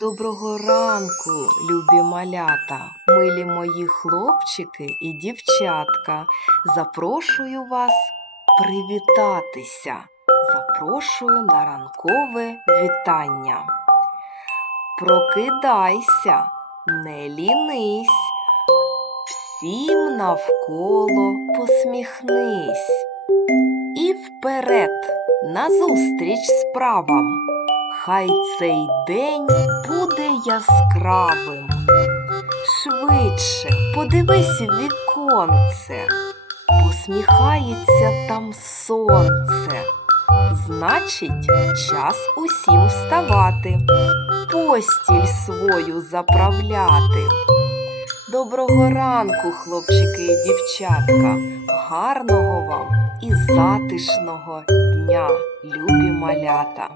Доброго ранку, любі малята, милі мої хлопчики і дівчатка. Запрошую вас привітатися. Запрошую на ранкове вітання. Прокидайся, не лінись, всім навколо посміхнись. І вперед, назустріч справам. Хай цей день буде яскравим. Швидше подивись віконце, посміхається там сонце. Значить, час усім вставати, постіль свою заправляти. Доброго ранку, хлопчики і дівчатка, гарного вам і затишного дня, любі малята.